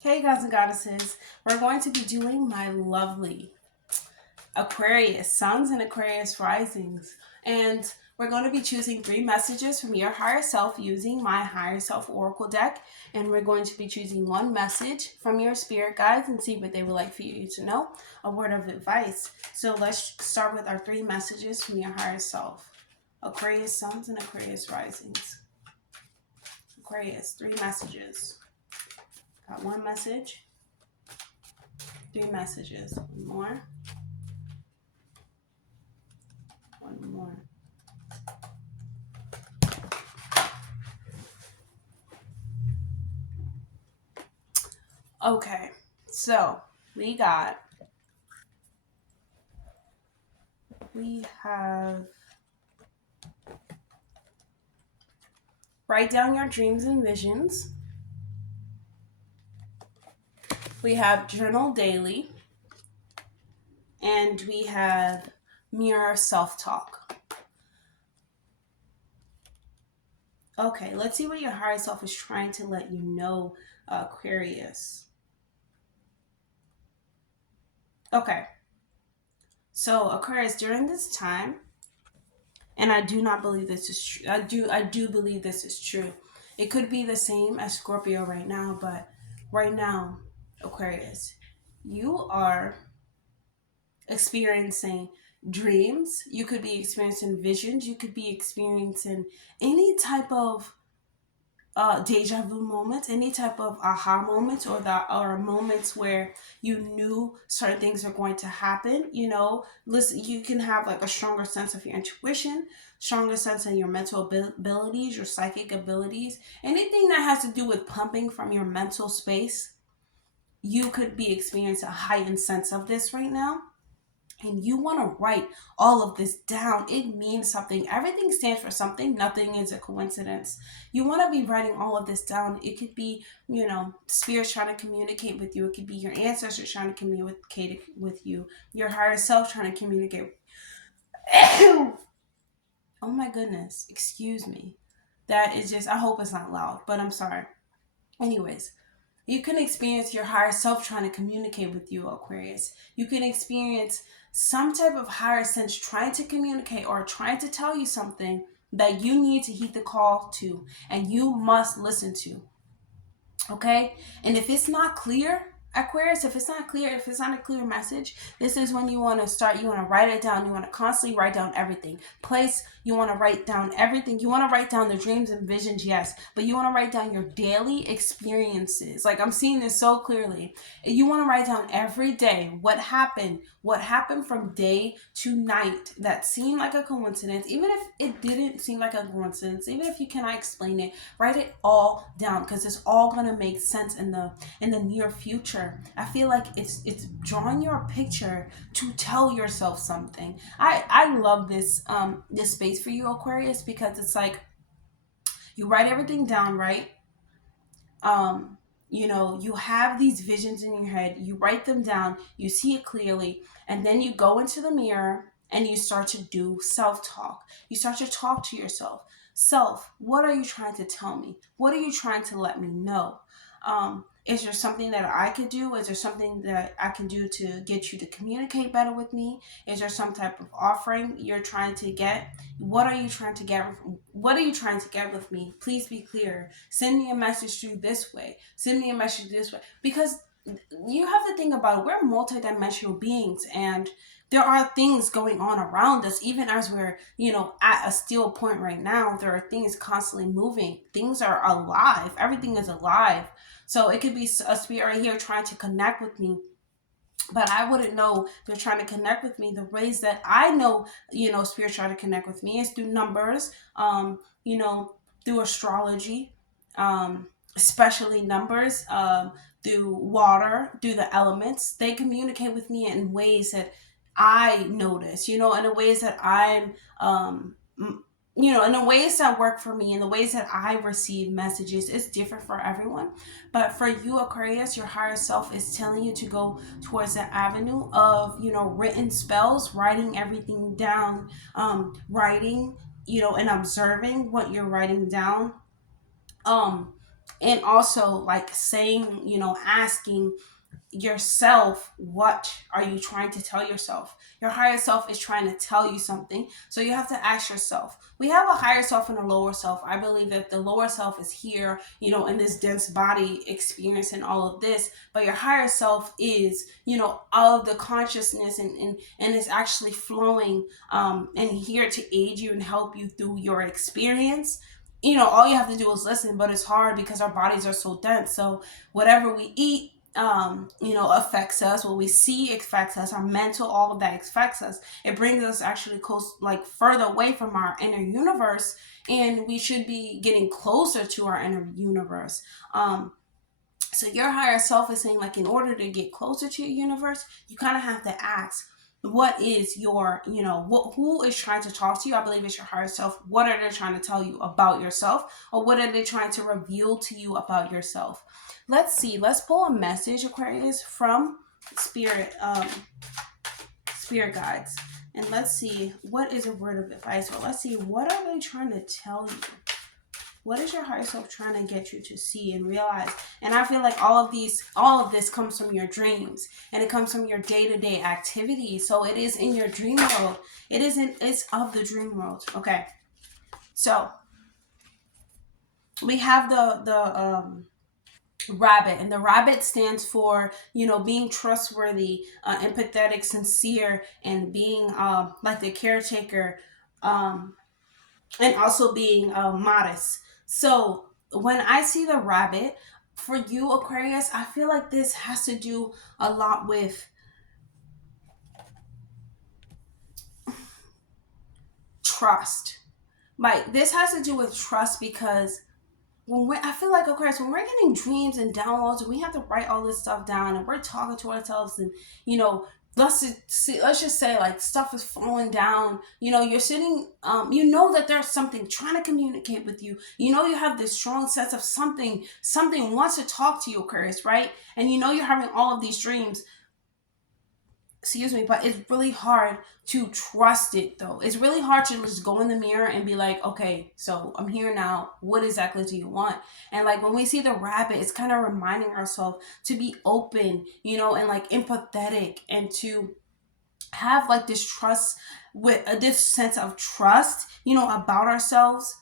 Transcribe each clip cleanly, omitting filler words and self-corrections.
Hey gods and goddesses, we're going to be doing my lovely Aquarius suns and Aquarius risings. And we're going to be choosing 3 messages from your higher self using my higher self oracle deck. And we're going to be choosing 1 message from your spirit guides and see what they would like for you to know, a word of advice. So let's start with our 3 messages from your higher self. Aquarius suns and Aquarius risings. Aquarius, 3 messages. Got 1 message. 3 messages. One more. One more. Okay, so we have write down your dreams and visions. We have journal daily. And we have mirror self-talk. Okay, let's see what your higher self is trying to let you know, Aquarius. Okay, so Aquarius, during this time, and I do not believe this is true. I do believe this is true. It could be the same as Scorpio right now, but right now, Aquarius, you are experiencing dreams. You could be experiencing visions. You could be experiencing any type of deja vu moments, any type of aha moments, or moments where you knew certain things are going to happen. You know, listen, you can have like a stronger sense of your intuition, stronger sense of your mental abilities, your psychic abilities, anything that has to do with pumping from your mental space. You could be experiencing a heightened sense of this right now, and you want to write all of this down. It means something. Everything stands for something. Nothing is a coincidence. You want to be writing all of this down. It could be, spirits trying to communicate with you. It could be your ancestors trying to communicate with you. Your higher self trying to communicate. Oh my goodness. Excuse me. That is just, I hope it's not loud, but I'm sorry. Anyways, you can experience your higher self trying to communicate with you, Aquarius. You can experience some type of higher sense trying to communicate or trying to tell you something that you need to heed the call to and you must listen to. Okay? And if it's not clear, Aquarius, if it's not clear, if it's not a clear message, this is when you want to start. You want to write it down. You want to constantly write down everything. You want to write down everything. You want to write down the dreams and visions, yes, but you want to write down your daily experiences. Like, I'm seeing this so clearly. You want to write down every day what happened from day to night that seemed like a coincidence, even if it didn't seem like a coincidence, even if you cannot explain it. Write it all down, because it's all going to make sense in the near future. I feel like it's drawing your picture to tell yourself something. I love this this space for you, Aquarius, because it's like you write everything down, right? You have these visions in your head, you write them down, you see it clearly, and then you go into the mirror and you start to do self-talk. You start to talk to yourself. Self, what are you trying to tell me? What are you trying to let me know? Is there something that I could do? Is there something that I can do to get you to communicate better with me? Is there some type of offering you're trying to get? What are you trying to get? What are you trying to get with me? Please be clear. Send me a message through this way. Send me a message this way. Because you have to think about it. We're multidimensional beings, and there are things going on around us. Even as we're, at a still point right now, there are things constantly moving. Things are alive. Everything is alive. So it could be a spirit right here trying to connect with me, but I wouldn't know they're trying to connect with me. The ways that I know, spirit trying to connect with me is through numbers, through astrology, especially numbers, through water, through the elements. They communicate with me in ways that I notice, in the ways that I'm, in the ways that work for me, in the ways that I receive messages. It's different for everyone. But for you, Aquarius, your higher self is telling you to go towards the avenue of, written spells, writing everything down, writing, and observing what you're writing down. And also like saying, asking yourself, what are you trying to tell yourself? Your higher self is trying to tell you something, so you have to ask yourself. We have a higher self and a lower self. I believe that the lower self is here, in this dense body experiencing all of this, but your higher self is, all of the consciousness, and is actually flowing, and here to aid you and help you through your experience. All you have to do is listen, but it's hard because our bodies are so dense. So whatever we eat, affects us. What we see affects us. Our mental, all of that affects us. It brings us actually close, like further away from our inner universe, and we should be getting closer to our inner universe. So your higher self is saying, like, in order to get closer to your universe, you kind of have to ask, what is your, who is trying to talk to you? I believe it's your higher self. What are they trying to tell you about yourself, or what are they trying to reveal to you about yourself? Let's see. Let's pull a message, Aquarius, from spirit guides, and let's see what is a word of advice. Or let's see, what are they trying to tell you? What is your higher self trying to get you to see and realize? And I feel like all of this comes from your dreams, and it comes from your day-to-day activities. So it is in your dream world. It's of the dream world. Okay. So we have the rabbit, and the rabbit stands for, being trustworthy, empathetic, sincere, and being like the caretaker, and also being modest. So when I see the rabbit, for you, Aquarius, I feel like this has to do a lot with trust. Like, this has to do with trust, because I feel like, Aquarius, when we're getting dreams and downloads, and we have to write all this stuff down, and we're talking to ourselves, and let's just say, like, stuff is falling down. You're sitting, that there's something trying to communicate with you. You have this strong sense of something wants to talk to you, Aquarius, right? And you're having all of these dreams. Excuse me, but it's really hard to trust it, though. It's really hard to just go in the mirror and be like, okay, so I'm here now. What exactly do you want? And like, when we see the rabbit, it's kind of reminding ourselves to be open, and like empathetic, and to have like this trust, with this sense of trust, about ourselves.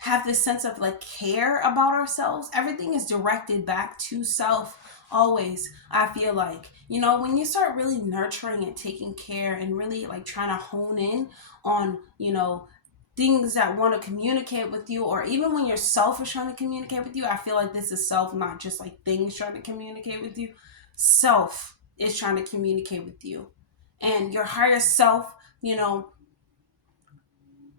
Have this sense of like care about ourselves. Everything is directed back to self, always. I feel like, when you start really nurturing and taking care, and really like trying to hone in on, things that want to communicate with you, or even when yourself is trying to communicate with you. I feel like this is self, not just like things trying to communicate with you. Self is trying to communicate with you, and your higher self,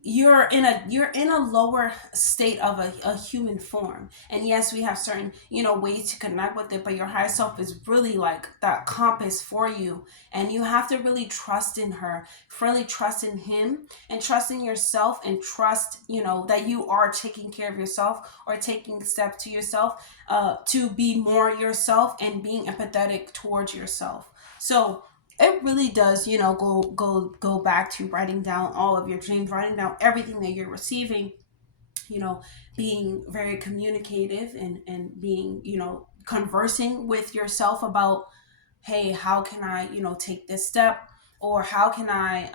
you're in a lower state of a human form. And yes, we have certain, ways to connect with it, but your higher self is really like that compass for you. And you have to really trust in her, really trust in him, and trust in yourself, and trust, that you are taking care of yourself, or taking steps to yourself, to be more yourself, and being empathetic towards yourself. So it really does, go back to writing down all of your dreams, writing down everything that you're receiving, being very communicative, and being, conversing with yourself about, hey, how can I, take this step, or how can I,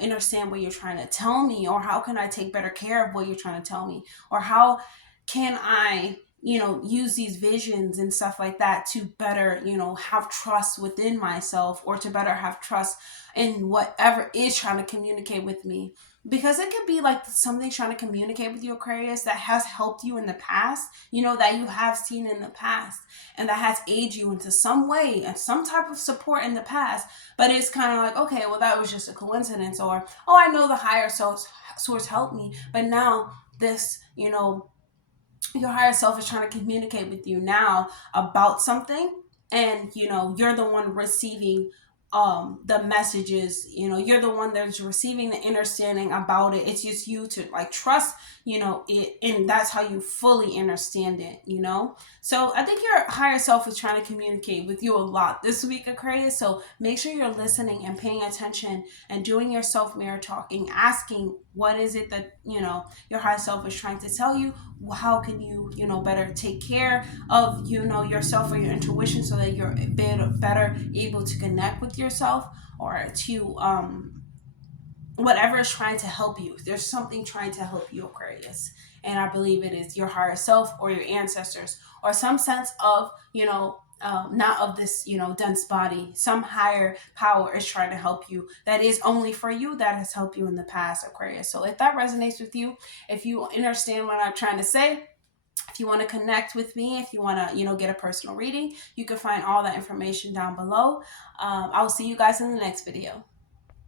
understand what you're trying to tell me, or how can I take better care of what you're trying to tell me, or how can I, use these visions and stuff like that to better, have trust within myself, or to better have trust in whatever is trying to communicate with me. Because it could be like something trying to communicate with you, Aquarius, that has helped you in the past, that you have seen in the past, and that has aided you into some way and some type of support in the past. But it's kind of like, okay, well, that was just a coincidence, or, oh, I know the higher source helped me, but now this, your higher self is trying to communicate with you now about something, and you're the one receiving the messages. You're the one that's receiving the understanding about it. It's just you to like trust it, and that's how you fully understand it. So I think your higher self is trying to communicate with you a lot this week, Aquarius. So make sure you're listening and paying attention, and doing your self mirror talking, asking, What is it that, you know, your higher self is trying to tell you? How can you, you know, better take care of, you know, yourself or your intuition so that you're better able to connect with yourself, or to whatever is trying to help you. There's something trying to help you, Aquarius. And I believe it is your higher self or your ancestors or some sense of, you know, not of this, you know, dense body. Some higher power is trying to help you that is only for you, that has helped you in the past, Aquarius. So if that resonates with you, if you understand what I'm trying to say, if you want to connect with me, if you want to, you know, get a personal reading, you can find all that information down below. I'll see you guys in the next video.